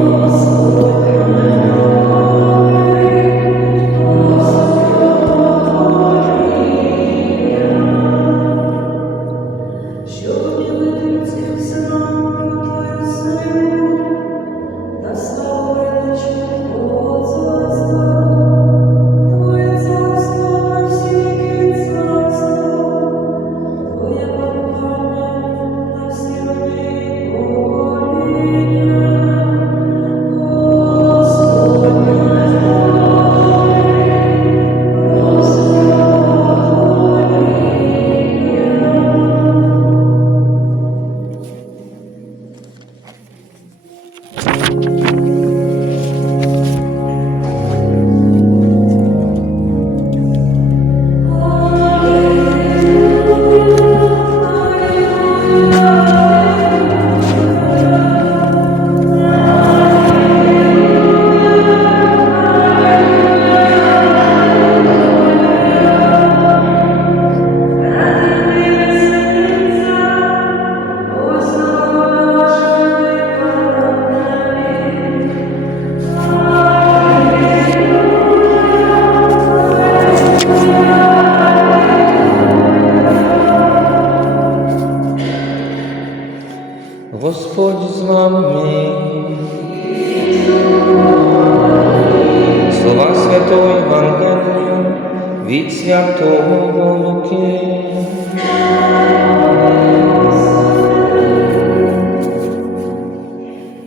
Що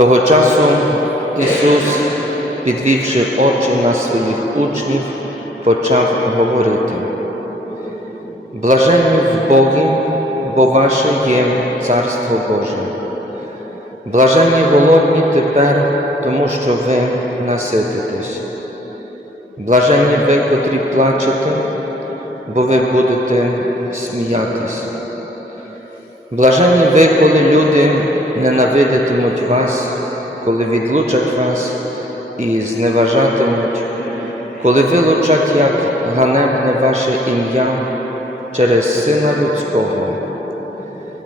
Того часу Ісус, підвівши очі на своїх учнів, почав говорити. Блаженні в Богі, бо ваше є Царство Боже. Блаженні голодні тепер, тому що ви насититесь. Блаженні ви, котрі плачете, бо ви будете сміятися. Блаженні ви, коли люди ненавидитимуть вас, коли відлучать вас і зневажатимуть, коли вилучать як ганебне ваше ім'я через Сина Людського.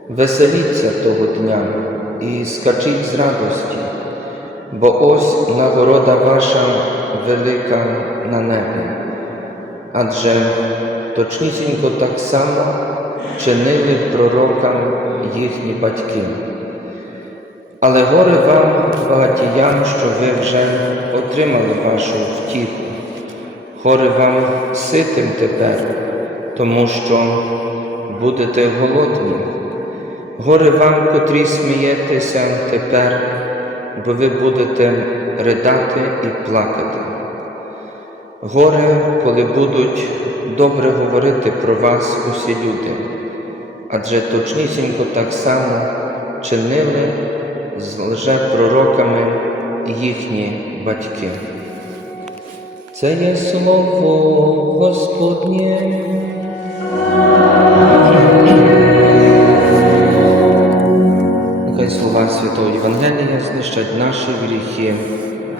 Веселіться того дня і скачіть з радості, бо ось нагорода ваша велика на небі. Адже точнісінько так само чинили пророкам їхні батьки. Але горе вам, багатіям, що ви вже отримали вашу втіху. Горе вам ситим тепер, тому що будете голодні. Горе вам, котрі смієтеся тепер, бо ви будете ридати і плакати. Горе, коли будуть добре говорити про вас усі люди, адже точнісінько так само чинили з лжепророками їхні батьки. Це є слово Господнє. Нехай слова Святого Євангелія знищать наші гріхи.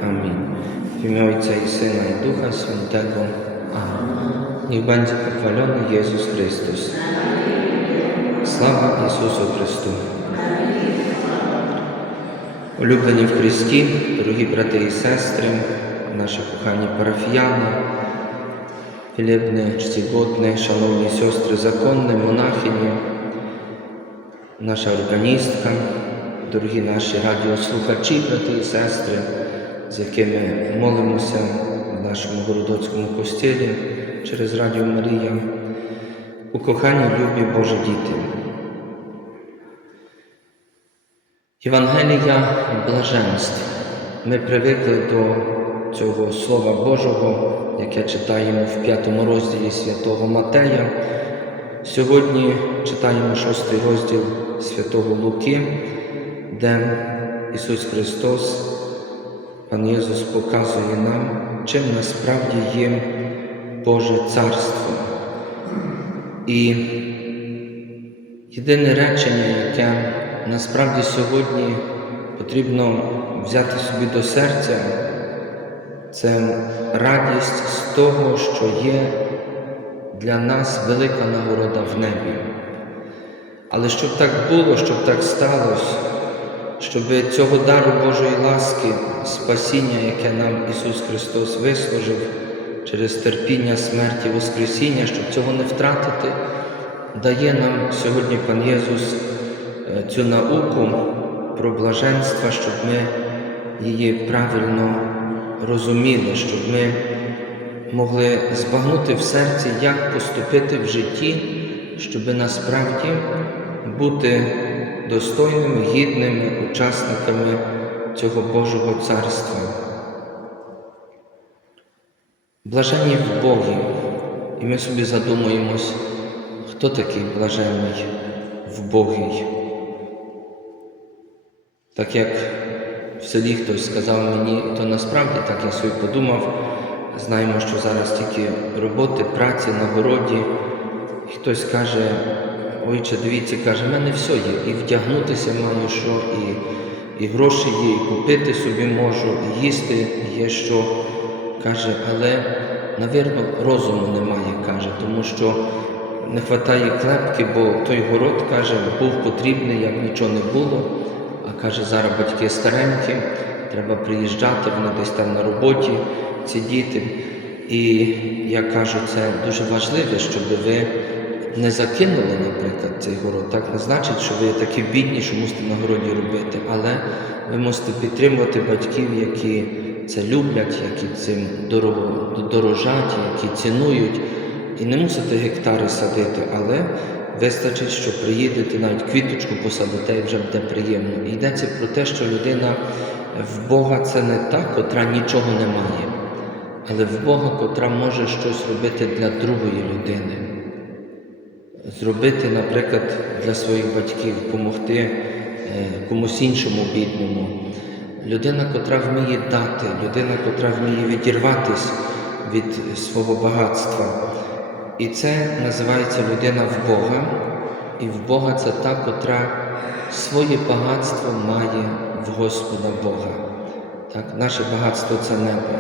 Амінь. В ім'я Отця і Сина і Духа Святого. Амінь. Niech będzie pochwalony Jezus Chrystus. Слава Ісусу Христу! Улюблені в Христі, дорогі брати і сестри, наші кохані парафіяни, Філіпне, чтігодне, шановні сестри законні, монахині, наша органістка, дорогі наші радіослухачі, брати і сестри, з якими молимося в нашому городоцькому костілі через Радіо Марія, у коханні любі Божі діти. Євангелія блаженств. Ми привикли до цього Слова Божого, яке читаємо в п'ятому розділі святого Матея. Сьогодні читаємо шостий розділ святого Луки, де Ісус Христос, Пан Єсус показує нам, чим насправді є Боже Царство. І єдине речення, яке насправді сьогодні потрібно взяти собі до серця, це радість з того, що є для нас велика нагорода в небі. Але щоб так було, щоб так сталося, щоб цього дару Божої ласки, спасіння, яке нам Ісус Христос вислужив через терпіння, смерті, Воскресіння, щоб цього не втратити, дає нам сьогодні пан Єсус цю науку про блаженство, щоб ми її правильно розуміли, щоб ми могли збагнути в серці, як поступити в житті, щоб насправді бути достойними, гідними учасниками цього Божого царства. Блаженні в Богі, і ми собі задумуємось, хто такий блаженний в Богі. Так як в селі хтось сказав мені, то насправді так я собі подумав. Знаємо, що зараз тільки роботи, праці на городі. Хтось каже, ойче, дивіться, каже, в мене все є. І вдягнутися маю що, і, і гроші є, і купити собі можу, і їсти є що. Каже, але, навірно, розуму немає, каже, тому що не вистачає клепки, бо той город, каже, був потрібний, як нічого не було. Каже, зараз батьки старенькі, треба приїжджати, вони десь там на роботі, ці діти. І я кажу, це дуже важливо, щоб ви не закинули, наприклад, цей город. Так не значить, що ви такі бідні, що мусите на городі робити, але ви мусите підтримувати батьків, які це люблять, які цим дорожать, які цінують. І не мусите гектари садити, але вистачить, що приїдете, навіть квіточку посадите і вже буде приємно. І йдеться про те, що людина в Бога це не та, котра нічого не має, але в Бога, котра може щось робити для другої людини. Зробити, наприклад, для своїх батьків, допомогти е, комусь іншому бідному. Людина, котра вміє дати, людина, котра вміє відірватись від свого багатства. І це називається людина в Бога, і в Бога це та, котра своє багатство має в Господа Бога. Так, Наше багатство це небо.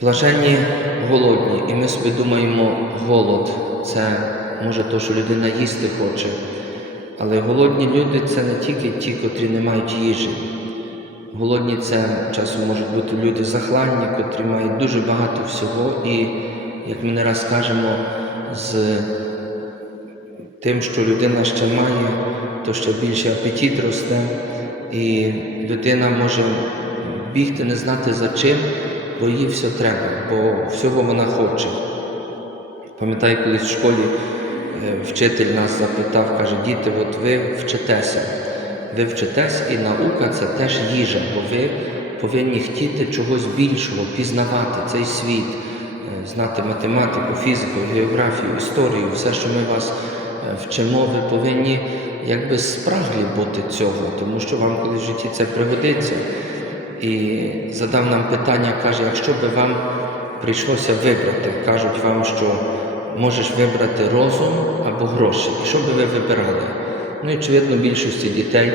Блаженні голодні, і ми собі думаємо, голод це може то, що людина їсти хоче. Але голодні люди це не тільки ті, котрі не мають їжі. Голодні це часом можуть бути люди захланні, котрі мають дуже багато всього, і, як ми не раз кажемо, з тим, що людина ще має, то ще більше апетит росте, і людина може бігти, не знати за чим, бо їй все треба, бо всього вона хоче. Пам'ятаю, колись в школі е, вчитель нас запитав, каже, діти, от ви вчитеся. Ви вчитесь і наука це теж їжа, бо ви повинні хотіти чогось більшого, пізнавати цей світ, знати математику, фізику, географію, історію, все, що ми вас е, вчимо, ви повинні якби спраглі бути цього, тому що вам колись в житті це пригодиться. І задав нам питання, каже, якщо би вам прийшлося вибрати, кажуть вам, що можеш вибрати розум або гроші, і що би ви вибирали? Ну, очевидно, більшості дітей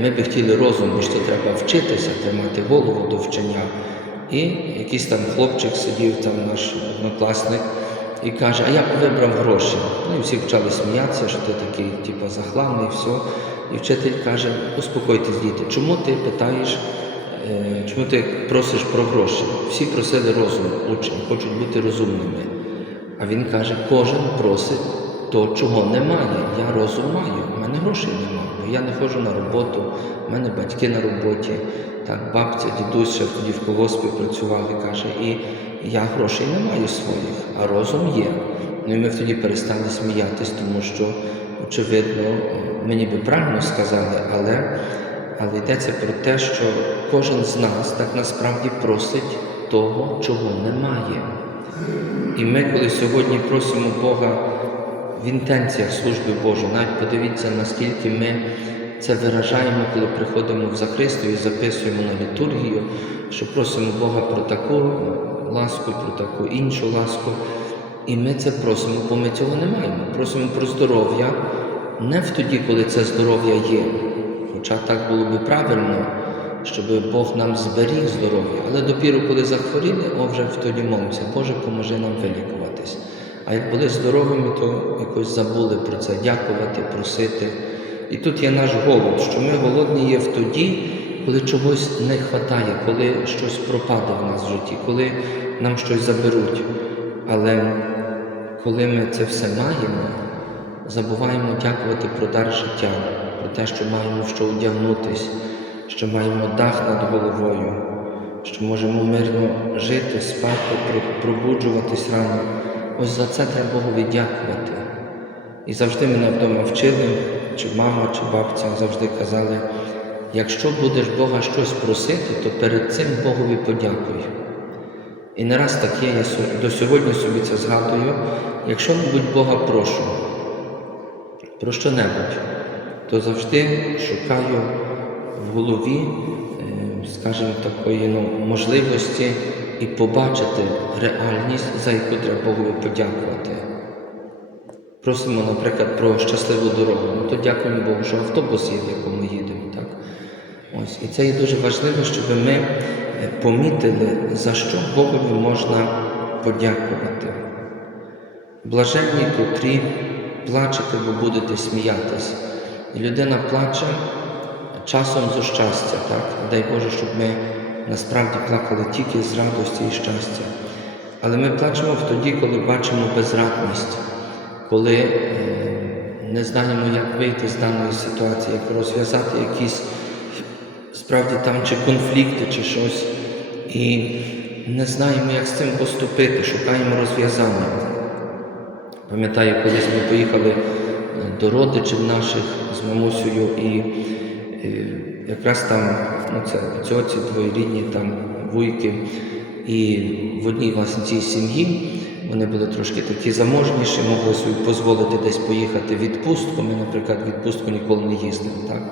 ми би хотіли розум, бо що треба вчитися, тримати голову до вчення. І якийсь там хлопчик сидів, там наш однокласник, і каже, а я вибрав гроші. Ну і всі почали сміятися, що ти такий, типу, захланий, все. І вчитель каже, успокойтесь, діти, чому ти питаєш, е, чому ти просиш про гроші? Всі просили розум, учні, хочуть бути розумними. А він каже, кожен просить то, чого немає. Я розум маю, в мене грошей немає, бо я не ходжу на роботу, в мене батьки на роботі, так, бабця, дідусь ще тоді в колгоспі працювали, каже, і я грошей не маю своїх, а розум є. Ну і ми тоді перестали сміятись, тому що, очевидно, ми ніби правильно сказали, але, але йдеться про те, що кожен з нас так насправді просить того, чого немає. І ми, коли сьогодні просимо Бога в інтенціях служби Божої, навіть подивіться, наскільки ми це виражаємо, коли приходимо в Захристу і записуємо на літургію, що просимо Бога про таку ласку, про таку іншу ласку. І ми це просимо, бо ми цього не маємо. Просимо про здоров'я не в тоді, коли це здоров'я є. Хоча так було би правильно, щоб Бог нам зберіг здоров'я. Але допіру, коли захворіли, о, вже тоді молимося, Боже, поможи нам вилікуватись. А як були здоровими, то якось забули про це дякувати, просити. І тут є наш голод, що ми голодні є в тоді, коли чогось не вистачає, коли щось пропаде в нас в житті, коли нам щось заберуть. Але коли ми це все маємо, забуваємо дякувати про дар життя, про те, що маємо що одягнутись, що маємо дах над головою, що можемо мирно жити, спати, пробуджуватись рано. Ось за це треба Богові дякувати. І завжди мене вдома вчили, чи мама, чи бабця завжди казали, якщо будеш Бога щось просити, то перед цим Богові подякуй. І не раз так є, я до сьогодні собі це згадую, якщо, мабуть, Бога прошу про що-небудь, то завжди шукаю в голові, е, скажімо, такої ну, можливості і побачити реальність, за яку треба Богові подякувати. Просимо, наприклад, про щасливу дорогу. Ну то дякуємо Богу, що автобус є, в якому їдемо. Так? Ось. І це є дуже важливо, щоб ми е, помітили, за що Богові можна подякувати. Блаженні, котрі плачете, бо будете сміятись. І людина плаче часом зо щастя, так? Дай Боже, щоб ми насправді плакали тільки з радості і щастя. Але ми плачемо тоді, коли бачимо безрадність, коли е, не знаємо, як вийти з даної ситуації, як розв'язати якісь справді там чи конфлікти, чи щось, і не знаємо, як з цим поступити, шукаємо розв'язання. Пам'ятаю, колись ми поїхали е, до родичів наших з мамусею, і е, якраз там ну, це цьоці двоєрідні, там вуйки. І в одній власне цій сім'ї вони були трошки такі заможніші, могли собі дозволити десь поїхати в відпустку. Ми, наприклад, в відпустку ніколи не їздили. Так?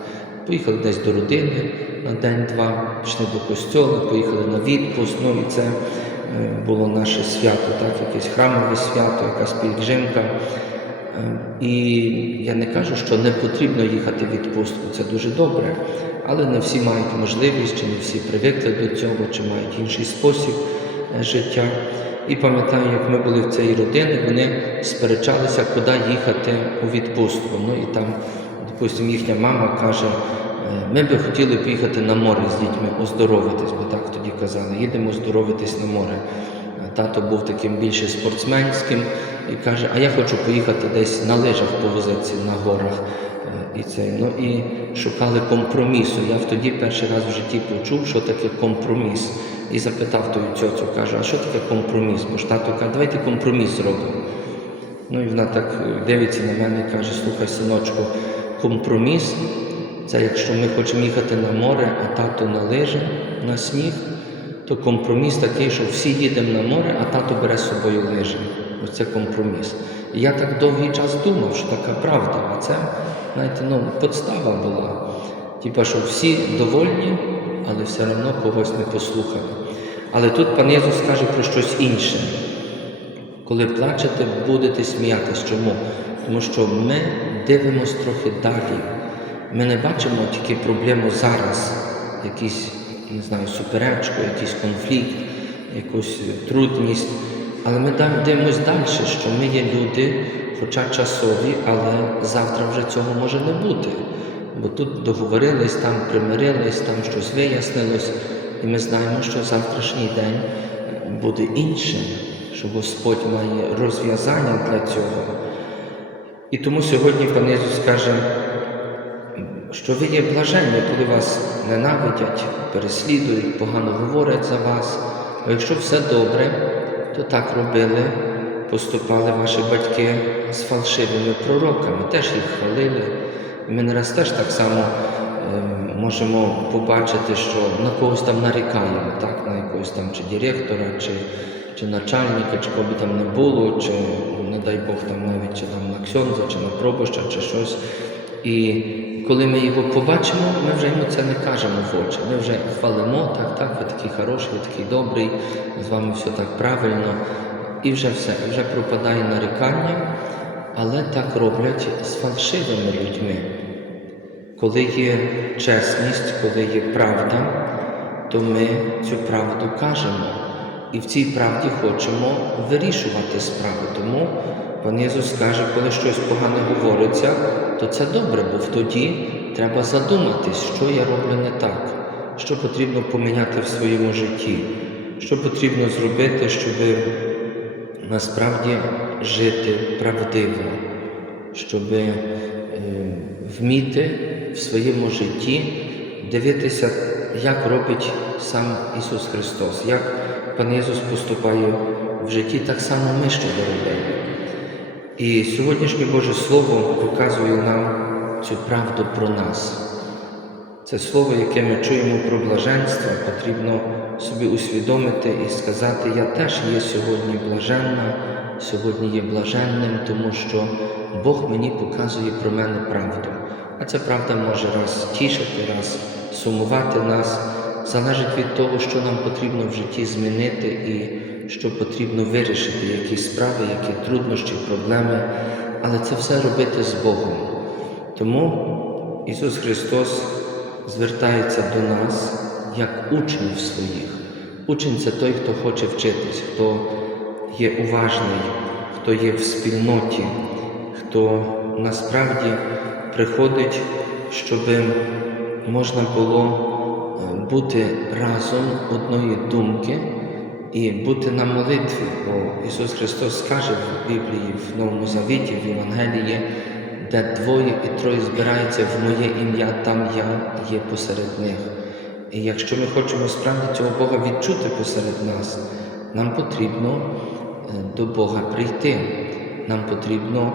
Поїхали десь до родини на день-два, пішли до костьолу, поїхали на відпуск. Ну і це е, було наше свято, так, якесь храмове свято, якась пільгримка. Е, І я не кажу, що не потрібно їхати в відпустку, це дуже добре, але не всі мають можливість, чи не всі привикли до цього, чи мають інший спосіб е, життя. І пам'ятаю, як ми були в цій родині, вони сперечалися, куди їхати у відпустку. Ну і там, допустимо, їхня мама каже, «Е, ми би хотіли поїхати на море з дітьми, оздоровитись, бо так тоді казали, їдемо оздоровитись на море. Тато був таким більше спортсменським і каже, а я хочу поїхати десь на лижах повозитися на горах. Е, І, це, ну, і шукали компромісу. Я тоді перший раз в житті почув, що таке компроміс. І запитав тою цьоцю, каже, а що таке компроміс? Бо ж тато каже, давайте компроміс зробимо. Ну і вона так е, дивиться на мене і каже, слухай, синочку, компроміс це якщо ми хочемо їхати на море, а тато на лижі, на сніг, то компроміс такий, що всі їдемо на море, а тато бере з собою лижі. Ось це компроміс. І я так довгий час думав, що така правда, а це, знаєте, ну, подстава була. Типа, що всі довольні, але все одно когось не послухали. Але тут пан Єсус каже про щось інше. Коли плачете, будете сміятись. Чому? Тому що ми дивимося трохи далі. Ми не бачимо тільки проблему зараз, якісь, не знаю, суперечку, якийсь конфлікт, якусь трудність. Але ми дивимося далі, що ми є люди, хоча часові, але завтра вже цього може не бути. Бо тут договорились, там примирились, там щось вияснилось, і ми знаємо, що завтрашній день буде іншим, що Господь має розв'язання для цього. І тому сьогодні пан Ісус каже, що ви є блаженні, коли вас ненавидять, переслідують, погано говорять за вас. А якщо все добре, то так робили, поступали ваші батьки з фальшивими пророками, теж їх хвалили. Ми не раз теж так само ем, можемо побачити, що на когось там нарікаємо, так, на якогось там чи директора, чи, чи начальника, чи кого би там не було, чи, не дай Бог, там навіть чи там на ксьонза, чи на пробоща, чи щось. І коли ми його побачимо, ми вже йому це не кажемо в очі. Ми вже хвалимо, так, так, ви такий хороший, ви такий добрий, з вами все так правильно. І вже все, вже пропадає нарікання, але так роблять з фальшивими людьми. Коли є чесність, коли є правда, то ми цю правду кажемо. і в цій правді хочемо вирішувати справи. Тому пан Ісус каже, коли щось погане говориться, то це добре, бо тоді треба задуматись, що я роблю не так, що потрібно поміняти в своєму житті, що потрібно зробити, щоб насправді жити правдиво, щоб е, вміти в своєму житті дивитися, як робить сам Ісус Христос, як Пан Ісус поступає в житті, так само ми що робимо. І сьогоднішнє Боже Слово показує нам цю правду про нас. Це слово, яке ми чуємо про блаженство, потрібно собі усвідомити і сказати, я теж є сьогодні блаженна, сьогодні є блаженним, тому що Бог мені показує про мене правду. А ця правда може раз тішити, раз сумувати нас, залежить від того, що нам потрібно в житті змінити і що потрібно вирішити, які справи, які труднощі, проблеми, але це все робити з Богом. Тому Ісус Христос звертається до нас як учнів своїх. Учень це той, хто хоче вчитись, хто є уважний, хто є в спільноті, хто насправді приходить, щоб можна було е, бути разом одної думки і бути на молитві. Бо Ісус Христос скаже в Біблії, в Новому Завіті, в Євангелії, де двоє і троє збираються в моє ім'я, там я є посеред них. І якщо ми хочемо справді цього Бога відчути посеред нас, нам потрібно е, до Бога прийти. Нам потрібно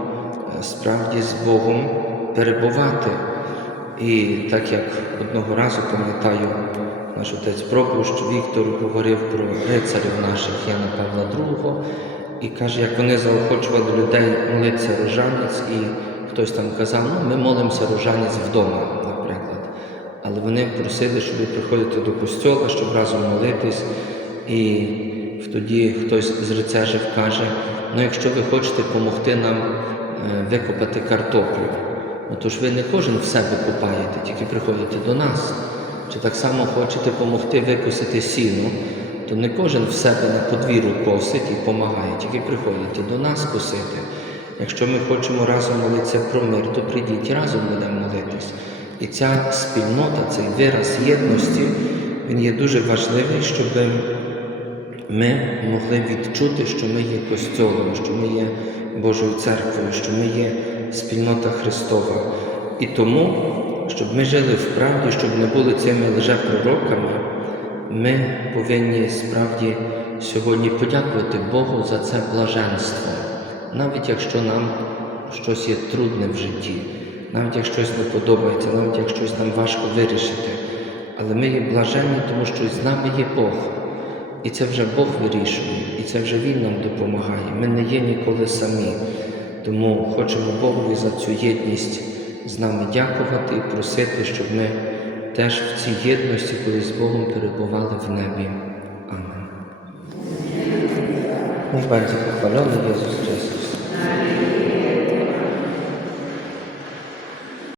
е, справді з Богом перебувати. І так як одного разу пам'ятаю, наш отець Пропущ Віктор говорив про рицарів наших Яна Павла II і каже, як вони заохочували людей молитися рожанець, хтось там казав, ну ми молимося рожанець вдома, наприклад. Але вони просили, щоб приходити до костьола, щоб разом молитись. І тоді хтось з рицежів каже: ну якщо ви хочете допомогти нам е, викопати картоплю, ну то ж ви не кожен в себе копаєте, тільки приходите до нас. Чи так само хочете допомогти викосити сіно, то не кожен в себе на подвір'ю косить і допомагає, тільки приходите до нас косити. Якщо ми хочемо разом молитися про мир, то прийдіть разом будемо молитись. І ця спільнота, цей вираз єдності, він є дуже важливий, щоб ми могли відчути, що ми є Костьолом, що ми є Божою церквою, що ми є спільнота Христова. І тому, щоб ми жили в правді, щоб не були цими лжепророками, ми повинні справді сьогодні подякувати Богу за це блаженство, навіть якщо нам щось є трудне в житті, навіть як щось не подобається, навіть як щось нам важко вирішити. Але ми є блаженні, тому що з нами є Бог. І це вже Бог вирішує, і це вже Він нам допомагає. Ми не є ніколи самі. Тому хочемо Богові за цю єдність з нами дякувати і просити, щоб ми теж в цій єдності, коли з Богом перебували в небі. Amen. Niech będzie.